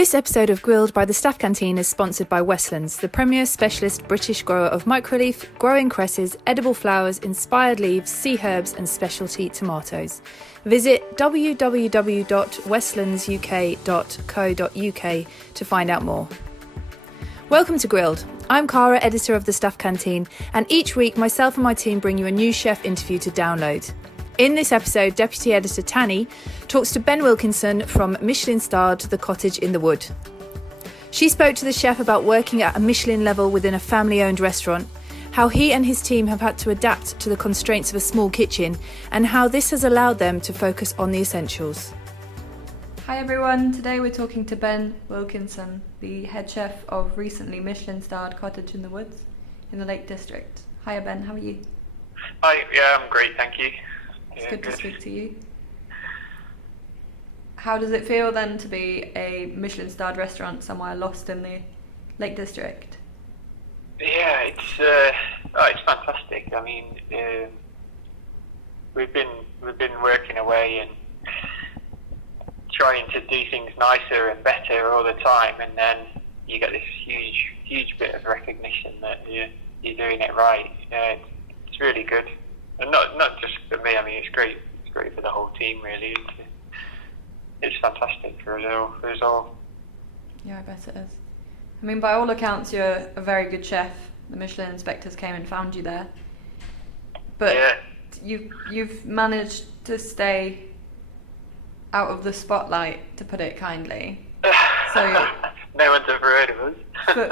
This episode of Grilled by the Staff Canteen is sponsored by Westlands, the premier specialist British grower of microleaf, growing cresses, edible flowers, inspired leaves, sea herbs and specialty tomatoes. Visit www.westlandsuk.co.uk to find out more. Welcome to Grilled. I'm Cara, editor of the Staff Canteen, and each week myself and my team bring you a new chef interview to download. In this episode, Deputy Editor Tanny talks to Ben Wilkinson from Michelin-starred The Cottage in the Wood. She spoke to the chef about working at a Michelin level within a family-owned restaurant, how he and his team have had to adapt to the constraints of a small kitchen, and how this has allowed them to focus on the essentials. Hi everyone, today we're talking to Ben Wilkinson, the head chef of recently Michelin-starred Cottage in the Woods in the Lake District. Hiya Ben, how are you? Hi, yeah, I'm great, thank you. It's good to speak to you. How does it feel then to be a Michelin-starred restaurant somewhere lost in the Lake District? Yeah, it's fantastic. I mean, we've been working away and trying to do things nicer and better all the time, and then you get this huge bit of recognition that you're doing it right. It's really good. And not just for me. I mean, it's great. It's great for the whole team, really. It's fantastic for us all. Yeah, I bet it is. I mean, by all accounts, you're a very good chef. The Michelin inspectors came and found you there. But yeah. You've managed to stay out of the spotlight, to put it kindly. So no one's ever heard of us.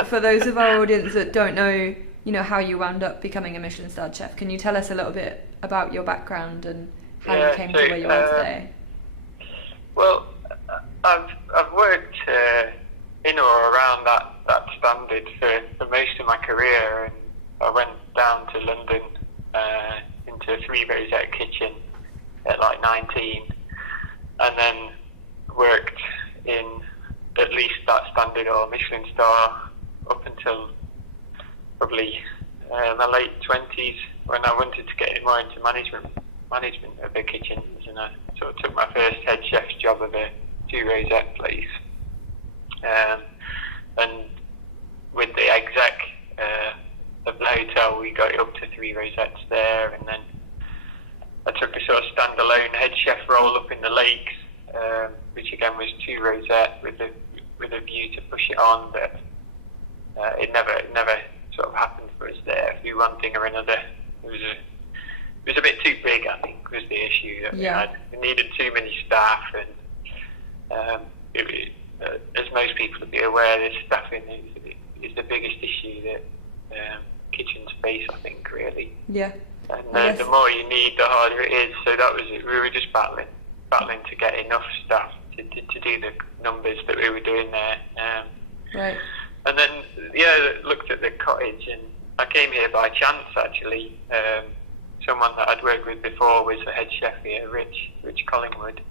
for those of our audience that don't know, how you wound up becoming a Michelin-starred chef, can you tell us a little bit about your background and how you came to where you are today? Well, I've worked in or around that standard for most of my career, and I went down to London into a 3-rosette kitchen at like 19, and then worked in at least that standard or Michelin star up until probably my late 20s, when I wanted to get more into management of the kitchens, and I sort of took my first head chef's job of a 2-rosette place. And with the exec of the hotel, we got it up to 3 rosettes there, and then I took a sort of standalone head chef role up in the lakes, which again was 2 rosette with a view to push it on, but it never sort of happened for us there through one thing or another. It was a bit too big, I think, was the issue that we had. We needed too many staff, and as most people would be aware, the staffing is the biggest issue that kitchens face, I think, really. Yeah. And the more you need, the harder it is. So that was it. We were just battling to get enough staff to do the numbers that we were doing there. Right. And then, looked at the cottage, and I came here by chance, actually. Someone that I'd worked with before was the head chef here, Rich Collingwood,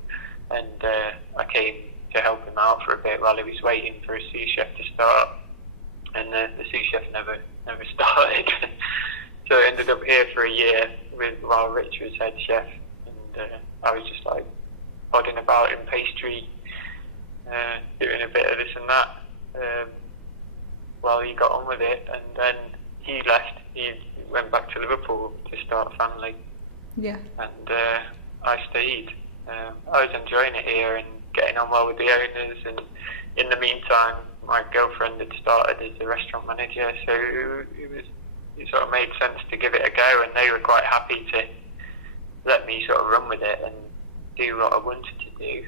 and I came to help him out for a bit while he was waiting for a sous chef to start, and the sous chef never started. So I ended up here for a year while Rich was head chef, and I was just like podding about in pastry, doing a bit of this and that, while he got on with it, and then he left. He went back to Liverpool to start a family. Yeah. And I stayed. I was enjoying it here and getting on well with the owners, and in the meantime my girlfriend had started as the restaurant manager, so it sort of made sense to give it a go, and they were quite happy to let me sort of run with it and do what I wanted to do.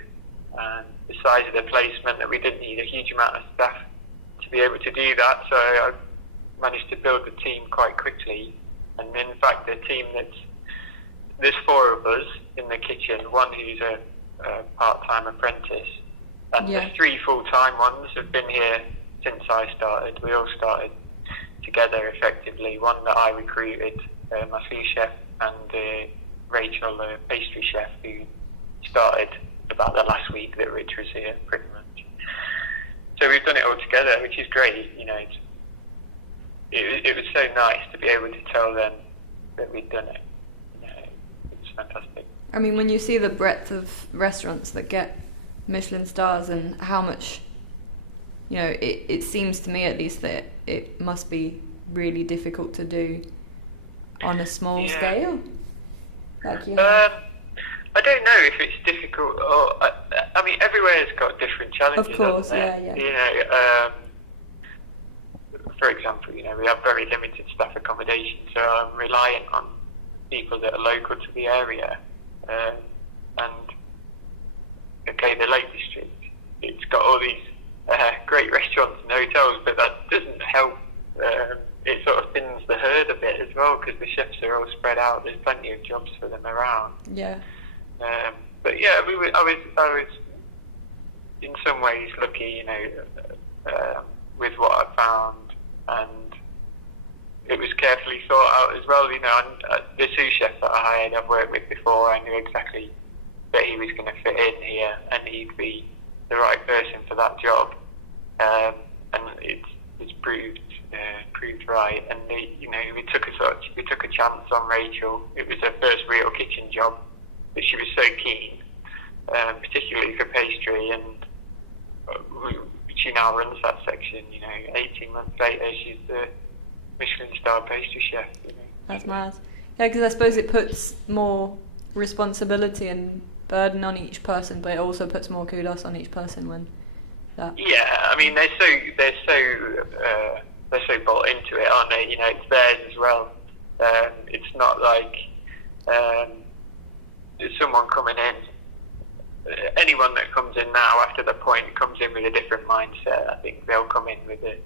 And the size of the place meant that we didn't need a huge amount of staff to be able to do that, so I managed to build the team quite quickly. And in fact, the team there's 4 of us in the kitchen, one who's a part-time apprentice, and the 3 full-time ones have been here since I started. We all started together effectively. One that I recruited, my sous chef, and Rachel, the pastry chef, who started about the last week that Rich was here, pretty much. So we've done it all together, which is great. It was so nice to be able to tell them that we'd done it. It's fantastic. I mean, when you see the breadth of restaurants that get Michelin stars and how much you know, it seems to me at least that it must be really difficult to do on a small scale. Like you have. I don't know if it's difficult or I mean everywhere's got different challenges. Of course, yeah. You know, for example, you know, we have very limited staff accommodation, so I'm reliant on people that are local to the area. And okay, the Lake District, it's got all these great restaurants and hotels, but that doesn't help. It sort of thins the herd a bit as well, because the chefs are all spread out. There's plenty of jobs for them around. Yeah. But yeah, I was in some ways lucky, you know, with what I found, and it was carefully thought out as well. You know, and the sous chef that I hired, I've worked with before. I knew exactly that he was going to fit in here, and he'd be the right person for that job. And it's proved right. And you know, we took a chance on Rachel. It was her first real kitchen job, but she was so keen, particularly for pastry, and she now runs that section. You know, 18 months later, she's the Michelin-starred pastry chef. You know. That's mad. Yeah, because I suppose it puts more responsibility and burden on each person, but it also puts more kudos on each person when that. Yeah, I mean they're so bought into it, aren't they? You know, it's theirs as well. It's not like there's someone coming in. Anyone that comes in now after the point comes in with a different mindset. I think they'll come in with a,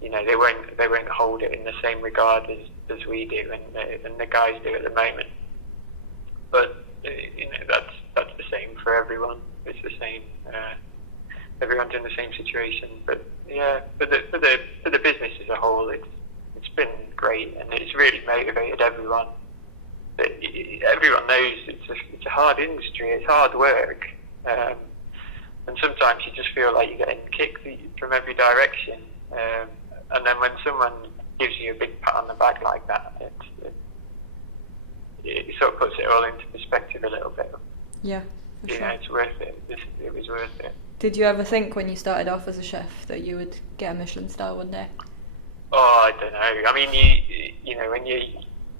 you know, they won't hold it in the same regard as we do, and the guys do at the moment. But you know, that's the same for everyone. It's the same. Everyone's in the same situation. But yeah, for the business as a whole, it's been great, and it's really motivated everyone. But everyone knows it's a hard industry. It's hard work, and sometimes you just feel like you're getting kicked from every direction. And then when someone gives you a big pat on the back like that, it sort of puts it all into perspective a little bit. Yeah, for sure. It's worth it. It was worth it. Did you ever think when you started off as a chef that you would get a Michelin star one day? Oh, I don't know. I mean, you know, when you're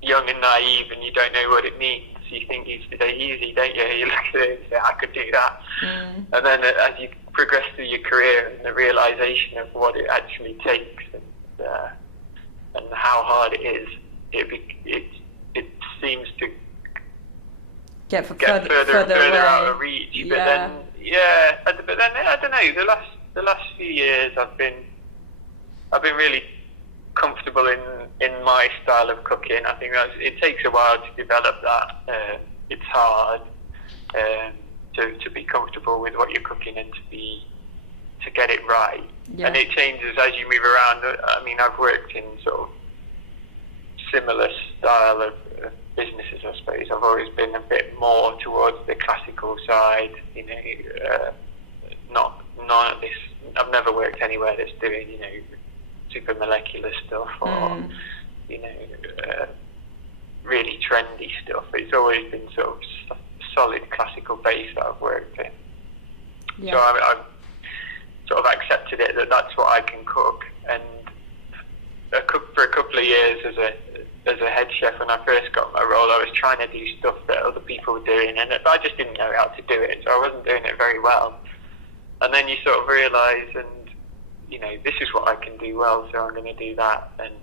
young and naive and you don't know what it means, you think it's easy, don't you? You look at it and say, I could do that. And then as you progress through your career and the realisation of what it actually takes and how hard it is, it seems to get further out of reach. Yeah. But then I don't know. The last few years, I've been really comfortable in my style of cooking. I think it takes a while to develop that. It's hard to be comfortable with what you're cooking and to get it right. Yeah. And it changes as you move around. I mean, I've worked in sort of similar style of businesses, I suppose. I've always been a bit more towards the classical side, you know, none of this. I've never worked anywhere that's doing, you know, super molecular stuff or, you know, really trendy stuff. It's always been sort of solid classical base that I've worked in. Yeah. So I've sort of accepted it that that's what I can cook. And for a couple of years as a head chef, when I first got my role, I was trying to do stuff that other people were doing, and I just didn't know how to do it, so I wasn't doing it very well. And then you sort of realise, and you know, this is what I can do well, so I'm going to do that. And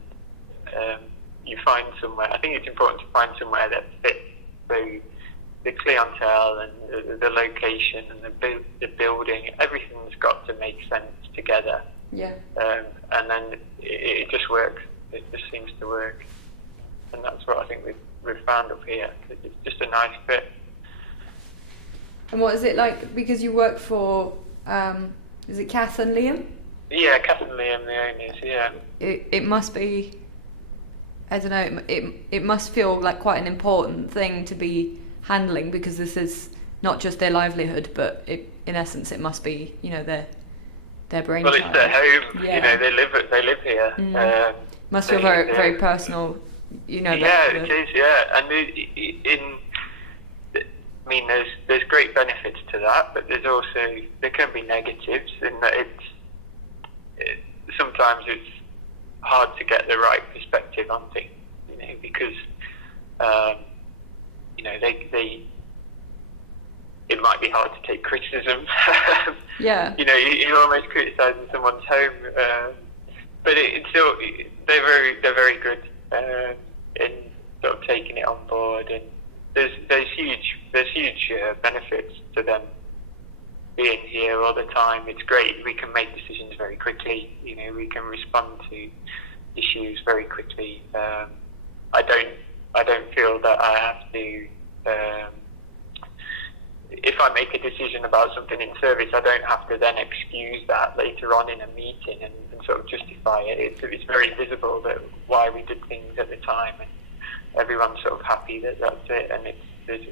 you find somewhere. I think it's important to find somewhere that fits the clientele and the location and the building. Everything's got to make sense together. Yeah. And then it just works. It just seems to work. And that's what I think we've found up here. It's just a nice fit. And what is it like? Because you work for, is it Kath and Liam? Yeah, Kath and Liam, the owners. Yeah. It must be. I don't know. It must feel like quite an important thing to be handling, because this is not just their livelihood, but in essence, it must be, you know, their brainchild. Well, it's their home. Yeah. You know, they live here. Must feel very very personal. You know. Yeah, it is. Yeah, and I mean, there's great benefits to that, but there can be negatives in that sometimes it's hard to get the right perspective on things, because it might be hard to take criticism. Yeah. You're almost criticising someone's home, but it's still they're very good in sort of taking it on board, and there's huge benefits to them being here all the time. It's great. We can make decisions very quickly. We can respond to issues very quickly. I don't feel that I have to. If I make a decision about something in service, I don't have to then excuse that later on in a meeting and sort of justify it. It's very visible that why we did things at the time, and everyone's sort of happy that that's it, and there's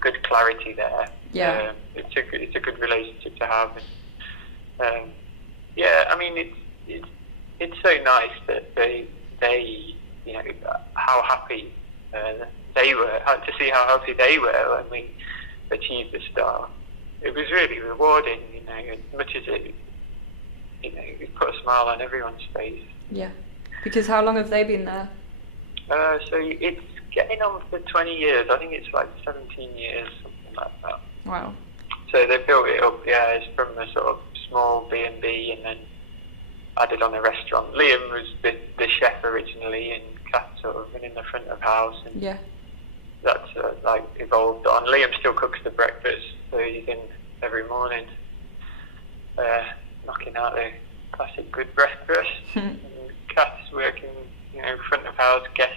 good clarity there. Yeah. It's a good relationship to have. And, it's so nice that they how happy they were, to see how happy they were when we achieved the star. It was really rewarding, as much as it put a smile on everyone's face. Yeah. Because how long have they been there? So it's getting on for 20 years. I think it's like 17 years, something like that. Wow. So they built it up, it's from a sort of small B&B and then added on a restaurant. Liam was the chef originally, and Kath sort of running the front of house, and that's evolved on. Liam still cooks the breakfast, so he's in every morning, knocking out the classic good breakfast. And Kath's working, front of house, guest,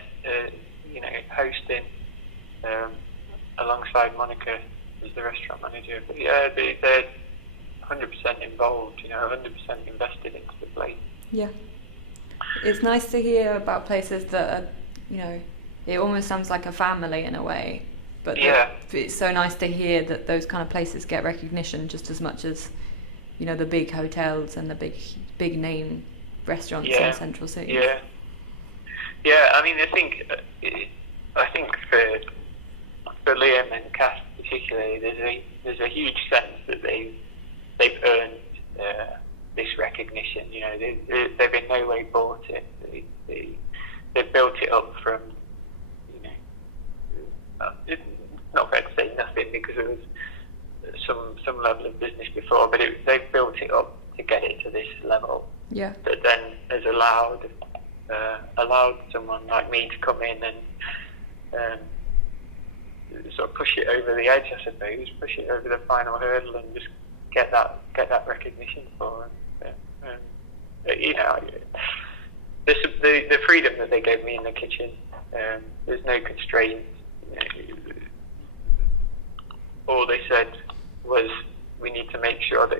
hosting, alongside Monica as the restaurant manager. But they're 100% involved, 100% invested into the place. Yeah. It's nice to hear about places that are, it almost sounds like a family in a way. But it's so nice to hear that those kind of places get recognition just as much as, the big hotels and the big name restaurants in central cities. Yeah. Yeah, I mean, I think for Liam and Kath particularly, there's a huge sense that they've earned this recognition. They've in no way bought it. They built it up from, it's not fair to say nothing, because it was some level of business before, but they've built it up to get it to this level. Yeah. That then has allowed someone like me to come in and sort of push it over the edge, I suppose, push it over the final hurdle, and just get that recognition for them. The freedom that they gave me in the kitchen. There's no constraints. All they said was, we need to make sure that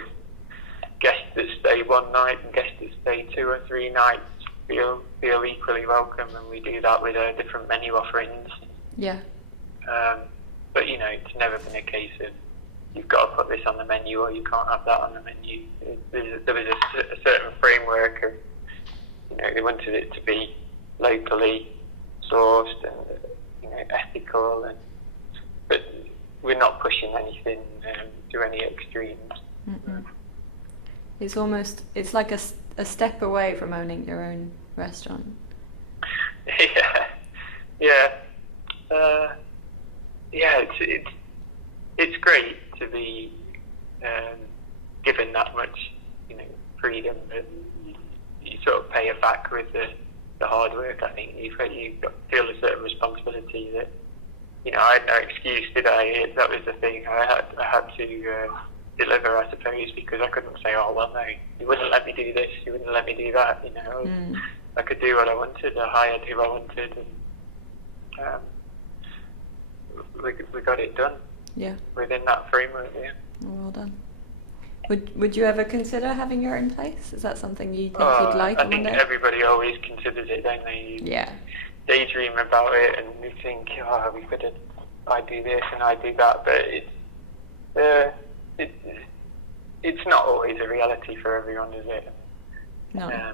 guests that stay one night and guests that stay 2 or 3 nights feel equally welcome, and we do that with different menu offerings. Yeah. But it's never been a case of you've got to put this on the menu or you can't have that on the menu. There was a certain framework of, they wanted it to be locally sourced and ethical, but we're not pushing anything to any extremes. Mm-mm. It's like a step away from owning your own restaurant. It's great to be given that much, freedom, and you sort of pay it back with the hard work. I think you feel a certain responsibility that, I had no excuse, did I? That was the thing. I had to deliver, I suppose, because I couldn't say, oh, well, no, you wouldn't let me do this, you wouldn't let me do that, I could do what I wanted, I hired who I wanted, and we got it done. Yeah. Within that framework, yeah. Well done. Would you ever consider having your own place? Is that something you think you'd like I one think day? everybody always considers it, don't they? Yeah. Daydream about it, and you think, we could have, I do this and I do that, but it's not always a reality for everyone, is it? No.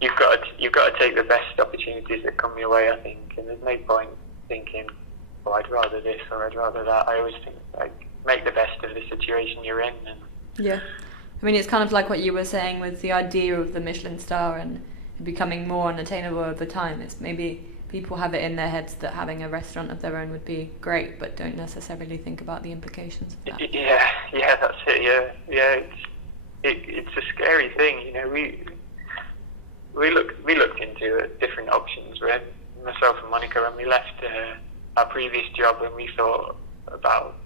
You've got to take the best opportunities that come your way, I think, and there's no point thinking, I'd rather this or I'd rather that. I always think, make the best of the situation you're in, and Yeah. I mean, it's kind of like what you were saying with the idea of the Michelin star and becoming more unattainable over time. It's maybe people have it in their heads that having a restaurant of their own would be great, but don't necessarily think about the implications of that. Yeah, that's it. Yeah. It's a scary thing, you know. We looked into different options. When myself and Monica, when we left our previous job, and we thought about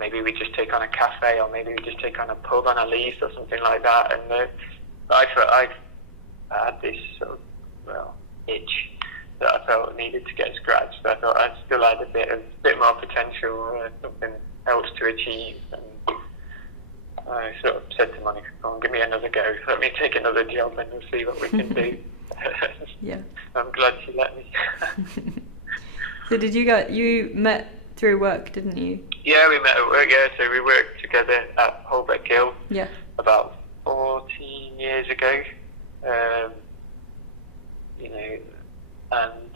maybe we just take on a cafe, or maybe we just take on a pub on a lease or something like that. And I had this sort of itch that I felt needed to get scratched. I thought I still had a bit more potential, something else to achieve. And I sort of said to Monica, "Come on, give me another go. Let me take another job, and we'll see what we can do." Yeah. I'm glad she let me. So you met through work, didn't you? Yeah, we met at work. Yeah, so we worked together at Holbeck Hill. Yeah. About 14 years ago. You know, and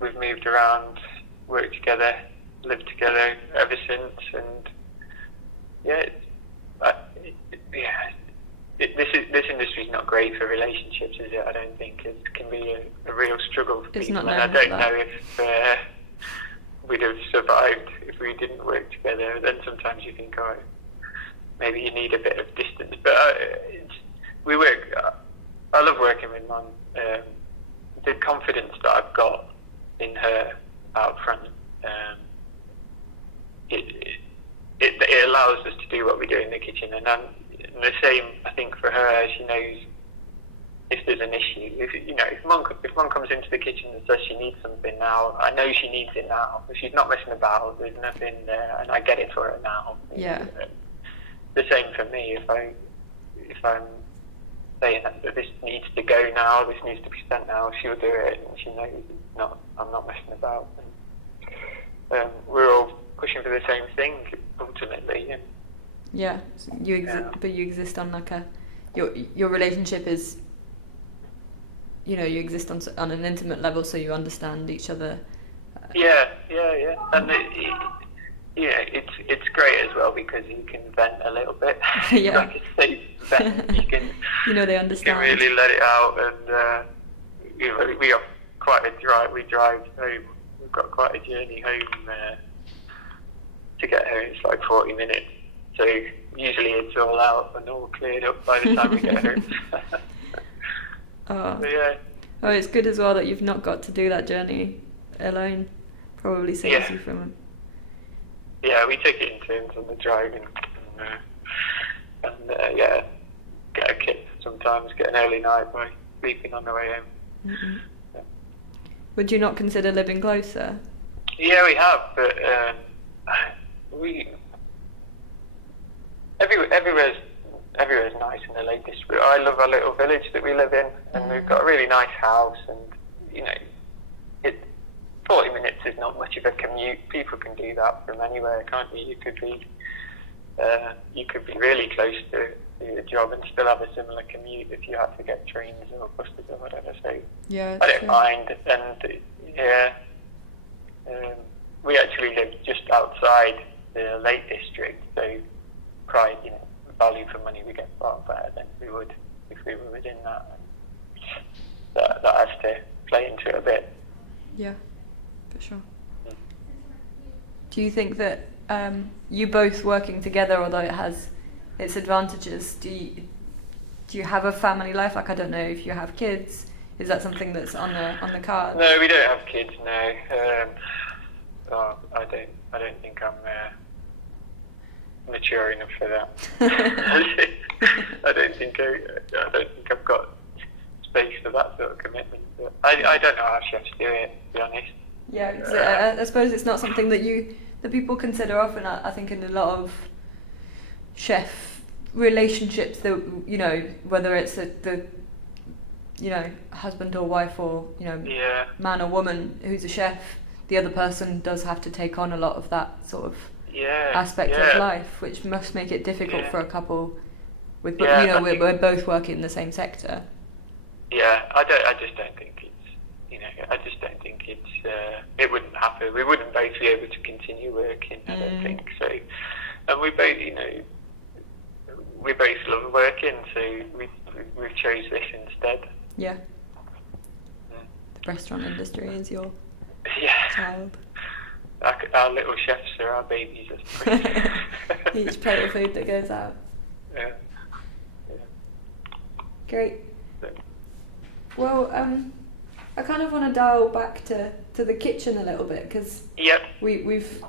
we've moved around, worked together, lived together ever since. And this industry is not great for relationships, is it? I don't think it can be a real struggle for It's people. not And I known don't for know if we'd have survived if we didn't work together. Then sometimes you think, oh, maybe you need a bit of distance. But we work. I love working with Mum. The confidence that I've got in her out front, it allows us to do what we do in the kitchen. And the same, I think, for her. She knows if there's an issue. If Mum comes into the kitchen and says she needs something now, I know she needs it now. If she's not messing about, there's nothing there, and I get it for her now. Yeah. The same for me. If I'm saying that this needs to go now, this needs to be sent now, she'll do it, and she knows I'm not messing about. And, we're all pushing for the same thing ultimately. And, yeah, but you exist on like your relationship is, you exist on an intimate level, so you understand each other. Yeah, and it's great as well because you can vent a little bit. Yeah. Like a safe vent. You can. They understand. You can really let it out, and we have quite a drive. We drive home. We've got quite a journey home. To get home, it's like 40 minutes. So usually it's all out and all cleared up by the time we get home. Oh. So, yeah. Oh, it's good as well that you've not got to do that journey alone. Probably saves you from it. Yeah, we take it in turns on the driving, and get a kick sometimes, get an early night by sleeping on the way home. Mm-hmm. Yeah. Would you not consider living closer? Yeah, we have, but everywhere's nice in the Lake District. I love our little village that we live in, and we've got a really nice house, and 40 minutes is not much of a commute. People can do that from anywhere, can't you? You could be really close to your job and still have a similar commute if you have to get trains or buses or whatever. So yeah, I don't mind, and we actually live just outside the Lake District, so price, value for money, we get far better than we would if we were within that. That has to play into it a bit. Yeah, for sure. Do you think that you both working together, although it has its advantages, do you have a family life? Like, I don't know if you have kids. Is that something that's on the card? No, we don't have kids. No, I don't think I'm mature enough for that. I don't think I've got space for that sort of commitment. But I don't know how chefs do it, to be honest. Yeah, I suppose it's not something that people consider often. I think in a lot of chef relationships, that whether it's the husband or wife or man or woman who's a chef, the other person does have to take on a lot of that sort of aspect of life, which must make it difficult for a couple with we're both working in the same sector. Yeah, I just don't think it wouldn't happen. We wouldn't both be able to continue working, I don't think so. And we both, we both love working, so we've chose this instead. Yeah. The restaurant industry is your child. Our little chefs are our babies. Each plate of food that goes out. Yeah. Great. Well, I kind of want to dial back to the kitchen a little bit, because we've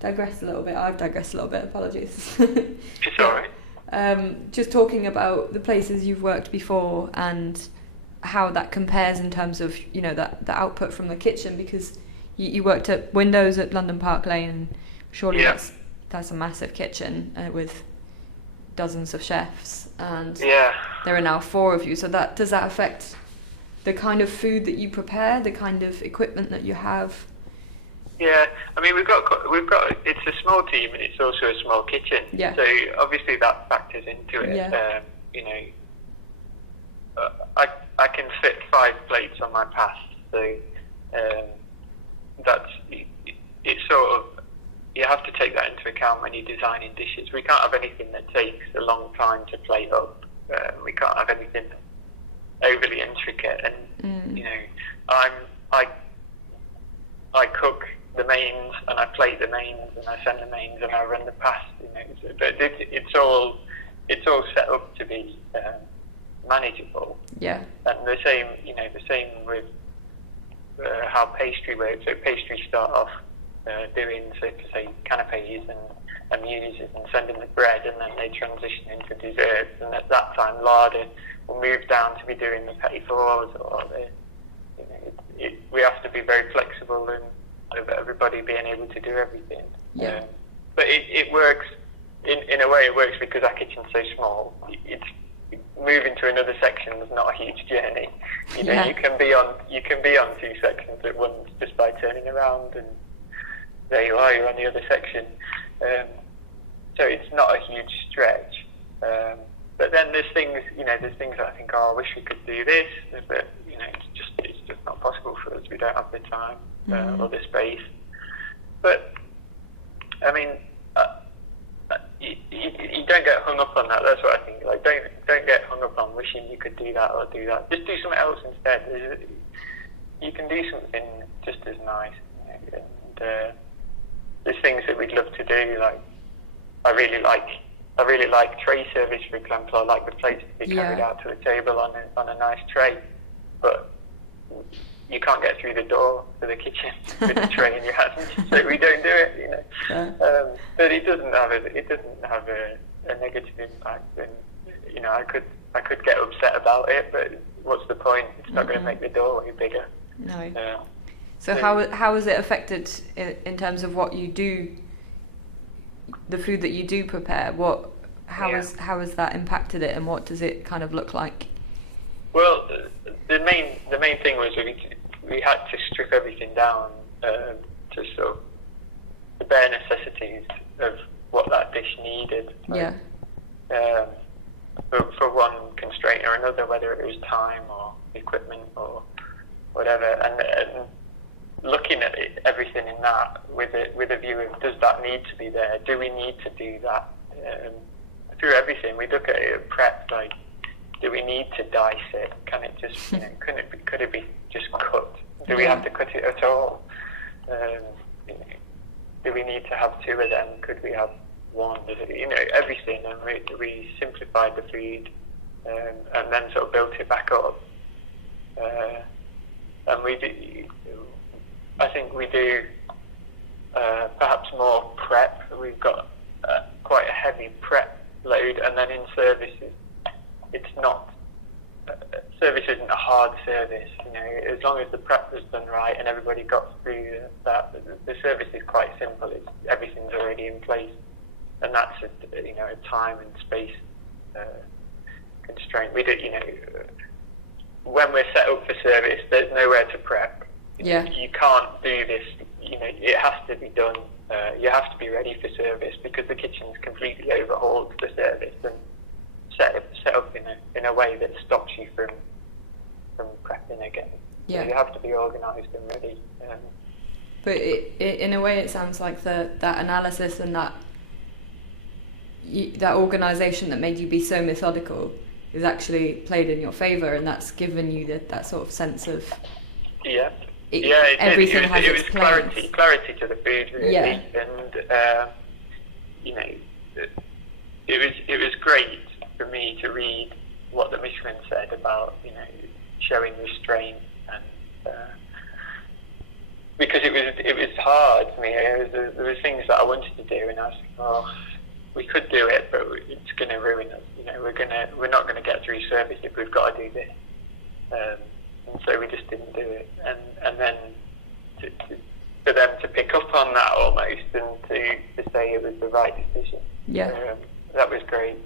digressed a little bit. I've digressed a little bit. Apologies. It's all right. Just talking about the places you've worked before and how that compares in terms of, you know, the output from the kitchen, because you worked at Windows at London Park Lane, and surely that's a massive kitchen with dozens of chefs, and there are now 4 of you. So does that affect the kind of food that you prepare, the kind of equipment that you have? Yeah, I mean we've got it's a small team and it's also a small kitchen. Yeah. So obviously that factors into it. Yeah. You know, I can fit 5 plates on my pass, so that's it's sort of, you have to take that into account when you're designing dishes. We can't have anything that takes a long time to plate up. We can't have anything overly intricate. And you know, I cook the mains and I plate the mains and I send the mains and I run the pass. You know, but it's all set up to be manageable. Yeah. And the same with how pastry works. So pastry start off doing, so to say, canapes and muses and sending the bread, and then they transition into desserts, and at that time larder will move down to be doing the petit fours, or we have to be very flexible and of everybody being able to do everything. Yeah. But it works in a way. It works because our kitchen's so small. It's moving to another section is not a huge journey. You know, you can be on 2 sections at once just by turning around, and there you are. You're on the other section. So it's not a huge stretch. But then there's things that I think, I wish we could do this, but you know, it's just not possible for us. We don't have the time or the space. But I mean, you don't get hung up on that. That's what I think. Like, don't get hung up on wishing you could do that or do that. Just do something else instead. You can do something just as nice. You know, and there's things that we'd love to do. Like, I really like tray service, for example. I like the plates to be carried out to the table on a nice tray, but you can't get through the door to the kitchen with the tray in your hand, so we don't do it. You know, but it doesn't have a negative impact. And you know, I could get upset about it, but what's the point? It's not going to make the doorway bigger. No. So how is it affected in terms of what you do? The food that you do prepare, how has that impacted it, and what does it kind of look like? Well, the main thing was we had to strip everything down to sort of the bare necessities of what that dish needed. Like, for one constraint or another, whether it was time or equipment or whatever, and looking at everything in that with a view of, does that need to be there? Do we need to do that? Through everything, we look at it at prep, like, do we need to dice it? Can it just, could it be just cut? Do we have to cut it at all? Do we need to have 2 of them? Could we have 1? Everything, and we simplified the food, and then sort of built it back up. And I think we do perhaps more prep. We've got quite a heavy prep load, and then in services, it's not. Service isn't a hard service. You know, as long as the prep was done right and everybody got through that, the service is quite simple. Everything's already in place, and that's a time and space constraint. We do, when we're set up for service, there's nowhere to prep. You can't do this. It has to be done. You have to be ready for service because the kitchen's completely overhauled for service and set up in a way that stops you from prepping again. So you have to be organised and ready. But in a way, it sounds like that analysis and that that organisation that made you be so methodical is actually played in your favour, and that's given you that sort of sense of everything has its place. Clarity to the food, really, and you know, it was great for me to read what the Michelin said about, you know, showing restraint, and because it was hard for me. There was things that I wanted to do, and I was like, oh, we could do it, but it's going to ruin us. You know, we're not going to get through service if we've got to do this. And so we just didn't do it. And then for them to pick up on that almost, and to say it was the right decision. Yeah. That was great.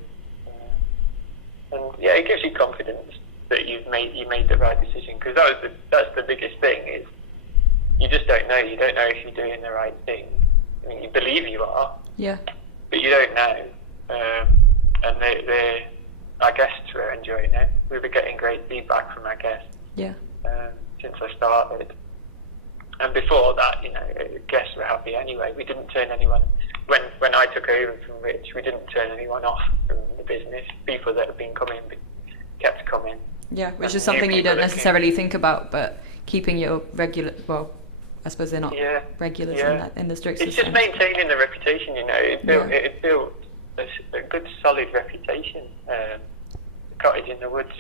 And yeah, it gives you confidence that you made the right decision, because that's the biggest thing, is you just don't know. You don't know if you're doing the right thing. I mean, you believe you are. Yeah. But you don't know. And our guests were enjoying it. We were getting great feedback from our guests. Yeah. Since I started. And before that, you know, guests were happy anyway. We didn't turn anyone. When I took over from Rich, we didn't turn anyone off from the business. People that had been coming kept coming. Yeah, which is something you don't necessarily think about, but keeping your regular, well, I suppose they're not regulars in the strict It's system. just maintaining the reputation, you know. It built a good, solid reputation. The Cottage in the Woods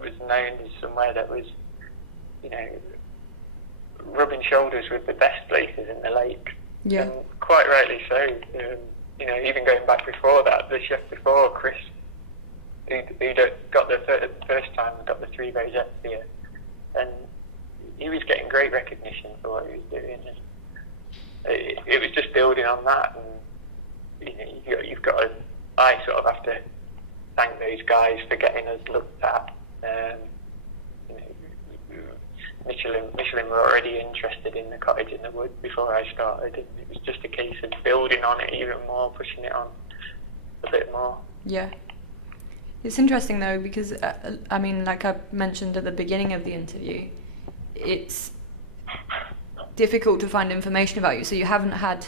was known as somewhere that was, you know, rubbing shoulders with the best places in the lake. Yeah. And quite rightly so. You know, even going back before that, the chef before, Chris, who'd got the first time got the 3 rosettes here, and he was getting great recognition for what he was doing. And it was just building on that, and you know, I sort of have to thank those guys for getting us looked at. You know, Michelin were already interested in the Cottage in the Wood before I started, and it was just a case of building on it even more, pushing it on a bit more. Yeah. It's interesting though, because I mean, like I mentioned at the beginning of the interview, it's difficult to find information about you. So you haven't had,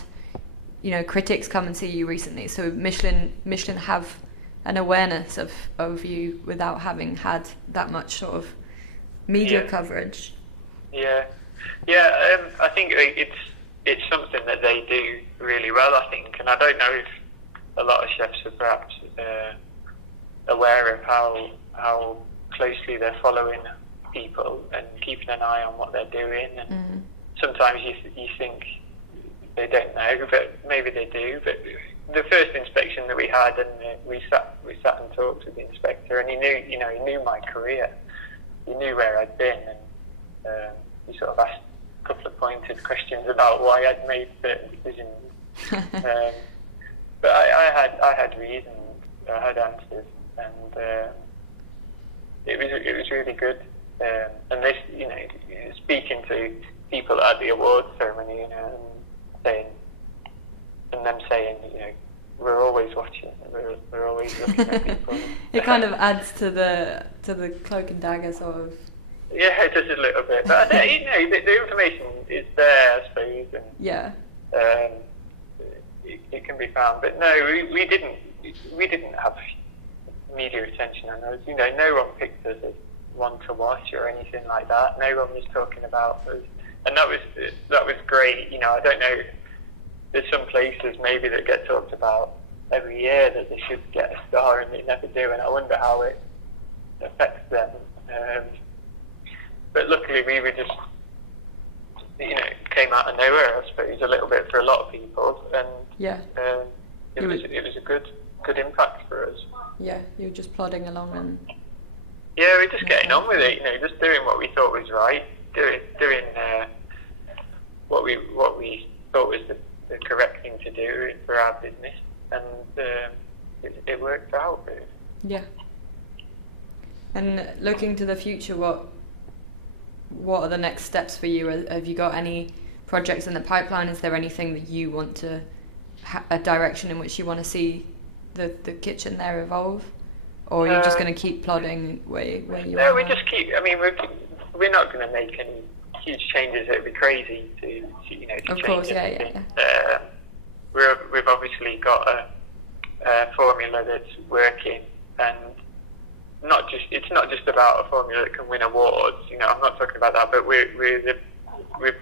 you know, critics come and see you recently. So Michelin have an awareness of you without having had that much sort of media coverage. Yeah. I think it's something that they do really well, I think, and I don't know if a lot of chefs are perhaps aware of how closely they're following people and keeping an eye on what they're doing. And sometimes you think they don't know, but maybe they do. But the first inspection that we had, and we sat and talked with the inspector, and he knew my career, he knew where I'd been, and he sort of asked a couple of pointed questions about why I'd made certain decisions. But I had reasons, I had answers, and it was really good. And this, you know, speaking to people at the awards ceremony, you know, and them saying, you know, we're always watching, we're always looking at people. It kind of adds to the cloak and dagger sort of. Yeah, just a little bit, but you know, the information is there, I suppose, and it can be found. But no, we didn't have media attention on us. You know, no one picked us as one to watch or anything like that. No one was talking about us, and that was great. You know, I don't know. There's some places maybe that get talked about every year that they should get a star and they never do, and I wonder how it affects them. But luckily we were just, you know, came out of nowhere, I suppose, a little bit for a lot of people, and it was a good impact for us. Yeah, you were just plodding along and. Yeah, we're just getting on with it, you know, just doing what we thought was right, doing what we thought was the correct thing to do for our business, and it worked out. Really. Yeah. And looking to the future, what are the next steps for you? Have you got any projects in the pipeline? Is there anything that you want to, a direction in which you want to see the kitchen there evolve? Or are you just going to keep plodding where you are? No, we just keep, I mean, we're not going to make any huge changes. It would be crazy to change course, anything. yeah. We've obviously got formula that's working, and it's not just about a formula that can win awards. I'm not talking about that, but we've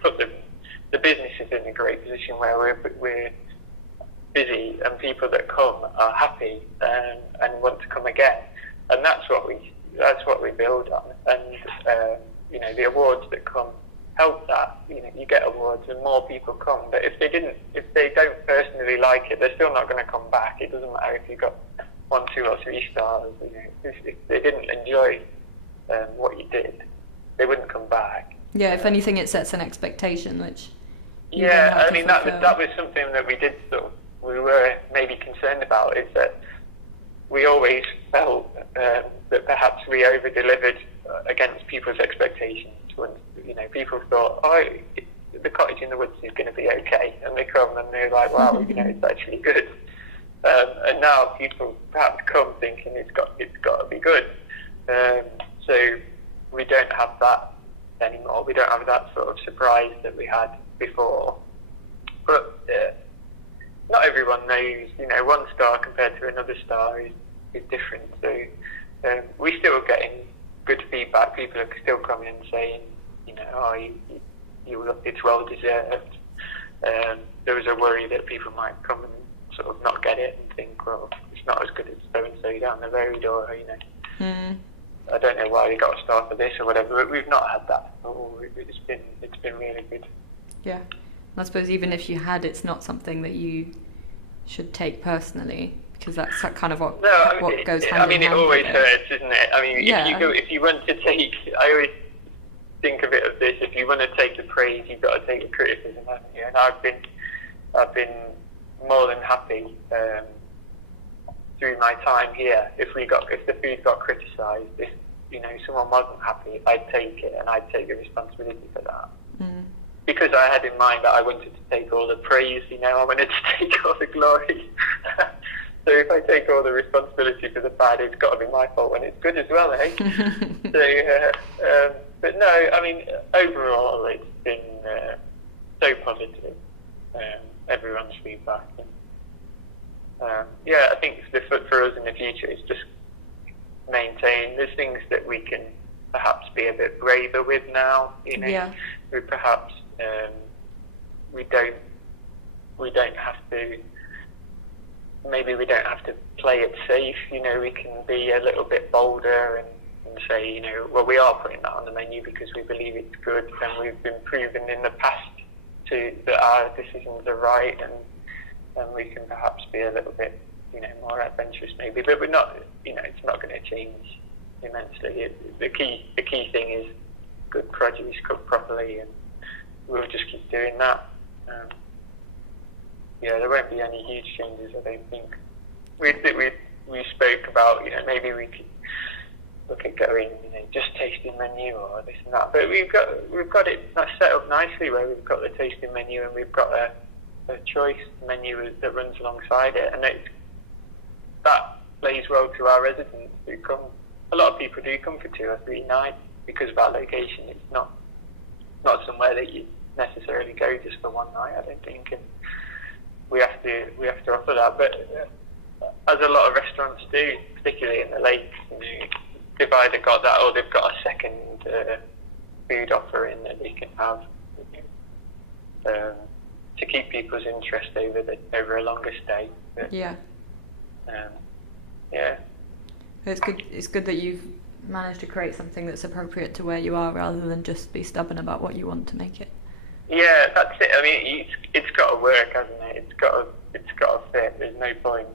put the businesses in a great position where we're busy, and people that come are happy and want to come again, and that's what we build on. And the awards that come help that. You get awards and more people come, but if they don't personally like it, they're still not going to come back. It doesn't matter if you got 1, 2 or 3 stars. If they didn't enjoy what you did, they wouldn't come back. Yeah, if anything, it sets an expectation, which that was something that we were maybe concerned about, is that we always felt that perhaps we over-delivered against people's expectations. When people thought, the Cottage in the Woods is going to be okay, and they come and they're like, wow, it's actually good. And now people perhaps come thinking it's got to be good. So we don't have that anymore. We don't have that sort of surprise that we had before. But not everyone knows. 1 star compared to another star is different. So we're still getting good feedback. People are still coming and saying, it's well deserved. There was a worry that people might come and sort of not get it and think, well, it's not as good as so and so down the road, or I don't know why they got a star for this or whatever. But we've not had that. It's been really good. Yeah, I suppose even if you had, it's not something that you should take personally, because that's kind of what goes hand in hand. It always hurts, isn't it? If you want to take, I always think of it of this: if you want to take the praise, you've got to take the criticism, haven't you? And I've been more than happy through my time here. If the food got criticised, if someone wasn't happy, I'd take it and I'd take the responsibility for that. Because I had in mind that I wanted to take all the praise, I wanted to take all the glory. So if I take all the responsibility for the bad, it's got to be my fault when it's good as well, eh? But no, overall it's been so positive, everyone's feedback. And, I think for us in the future, it's just maintain. There's things that we can perhaps be a bit braver with now. We perhaps we don't have to. Maybe we don't have to play it safe. We can be a little bit bolder and say, we are putting that on the menu because we believe it's good, and we've been proven in the past that our decisions are right, and we can perhaps be a little bit, more adventurous maybe. But we're not. It's not going to change immensely. The key thing is good produce cooked properly, and we'll just keep doing that. There won't be any huge changes, I don't think. We spoke about, maybe we could look at going, just tasting menu or this and that. But we've got it set up nicely where we've got the tasting menu and we've got a choice menu that runs alongside it, and that plays well to our residents who come. A lot of people do come for 2 or 3 nights because of our location. It's not somewhere that you necessarily go just for 1 night, I don't think. And we have to offer that, but as a lot of restaurants do, particularly in the lakes, they've either got that or they've got a second food offering that they can have to keep people's interest over a longer stay. But, It's good that you've managed to create something that's appropriate to where you are, rather than just be stubborn about what you want to make it. Yeah, that's it. It's got to work, hasn't it? It's got to fit. There's no point,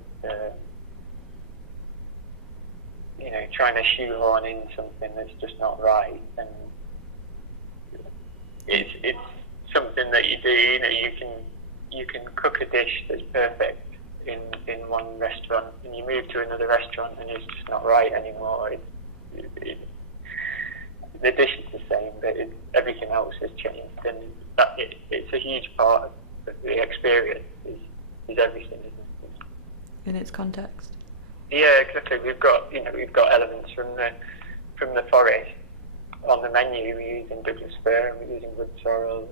trying to shoehorn in something that's just not right. And it's something that you do. You can cook a dish that's perfect in one restaurant, and you move to another restaurant, and it's just not right anymore. The dish is the same, but everything else has changed, and it's a huge part of the experience. Is everything, isn't it? In its context. Yeah, exactly. We've got elements from the forest on the menu. We're using Douglas fir, and we're using wood sorrel,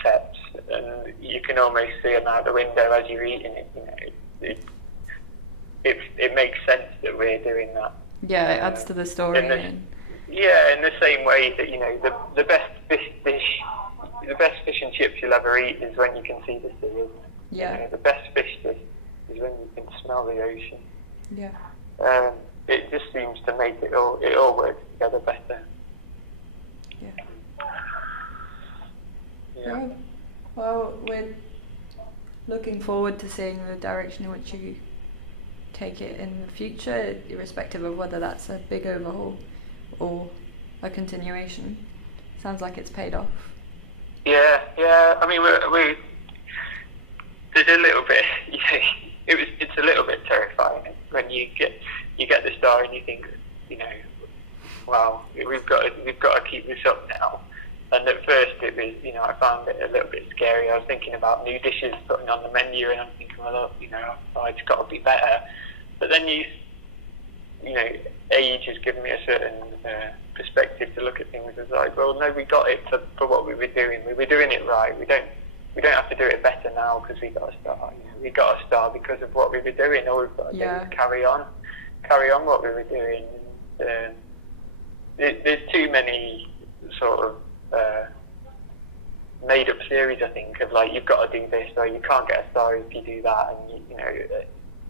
steps, and you can almost see them out the window as you're eating it. It makes sense that we're doing that. Yeah, it adds to the story. In the same way that the best fish and chips you'll ever eat is when you can see the sea. Isn't it? Yeah. The best fish dish is when you can smell the ocean. Yeah. It just seems to make it all work together better. Yeah. Yeah. Well, we're looking forward to seeing the direction in which you take it in the future, irrespective of whether that's a big overhaul or a continuation. Sounds like it's paid off. Yeah. I mean, we there's a little bit. It's a little bit terrifying when you get the star and you think, wow, we've got to keep this up now. And at first it was, I found it a little bit scary. I was thinking about new dishes putting on the menu, and I'm thinking, well, it's got to be better. But then age has given me a certain perspective to look at things. It's like, well, no, we got it for what we were doing. We were doing it right. We don't have to do it better now because we got a star. We got a star because of what we were doing. All we've got to do is carry on what we were doing. There's too many sort of made up theories, I think, of like, you've got to do this or you can't get a star if you do that, and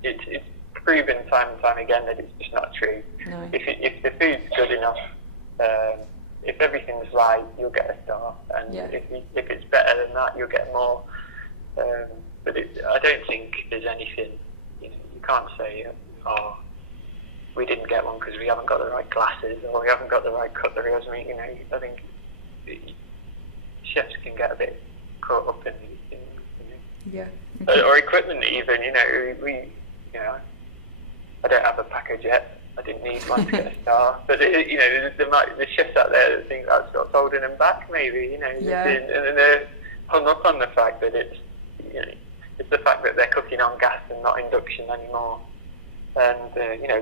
it's proven time and time again that it's just not true. No. If the food's good enough, if everything's right, you'll get a star, and if it's better than that, you'll get more. But I don't think there's anything. You can't say, oh, we didn't get one because we haven't got the right glasses or we haven't got the right cutlery or something. I think chefs can get a bit caught up in or equipment even. I don't have a package yet. I didn't need one to get a star. But the chefs out there that think that's what's holding them back, maybe. And they're hung up on the fact that it's the fact that they're cooking on gas and not induction anymore. And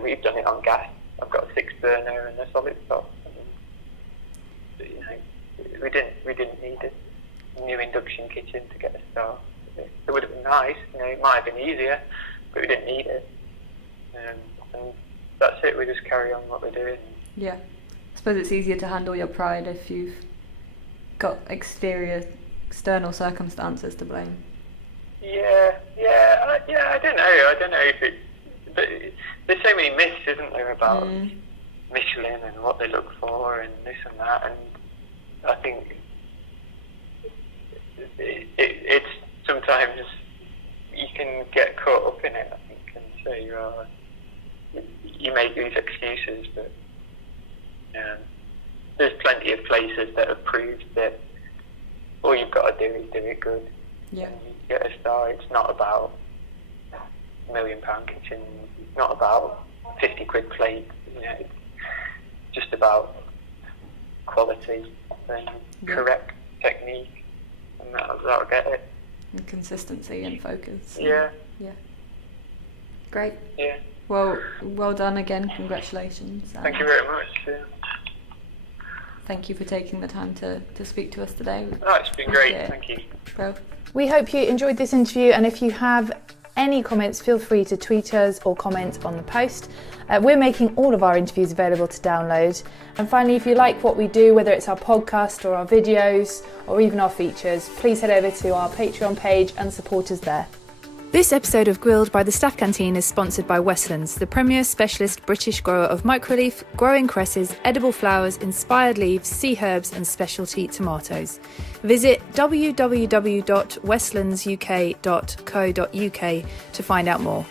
we've done it on gas. I've got a 6-burner and a solid top. We didn't need a new induction kitchen to get a star. It would have been nice. It might have been easier, but we didn't need it. And that's it. We just carry on what we're doing. Yeah. I suppose it's easier to handle your pride if you've got external circumstances to blame. Yeah. I don't know if it. But there's so many myths, isn't there, about Michelin and what they look for and this and that, and I think it's sometimes you can get caught up in it, I think, and say, you make these excuses, but there's plenty of places that have proved that all you've got to do is do it good. Yeah. And you get a star. It's not about £1 million kitchen. It's not about 50 quid plate. It's just about quality and correct technique, and that'll get it. And consistency and focus. Yeah. Great. Yeah. Well done again. Congratulations. Thank you very much. Yeah. Thank you for taking the time to speak to us today. It's been great. Thank you. Bro. We hope you enjoyed this interview, and if you have any comments, feel free to tweet us or comment on the post. We're making all of our interviews available to download. And finally, if you like what we do, whether it's our podcast or our videos or even our features, please head over to our Patreon page and support us there. This episode of Grilled by the Staff Canteen is sponsored by Westlands, the premier specialist British grower of microleaf, growing cresses, edible flowers, inspired leaves, sea herbs and specialty tomatoes. Visit www.westlandsuk.co.uk to find out more.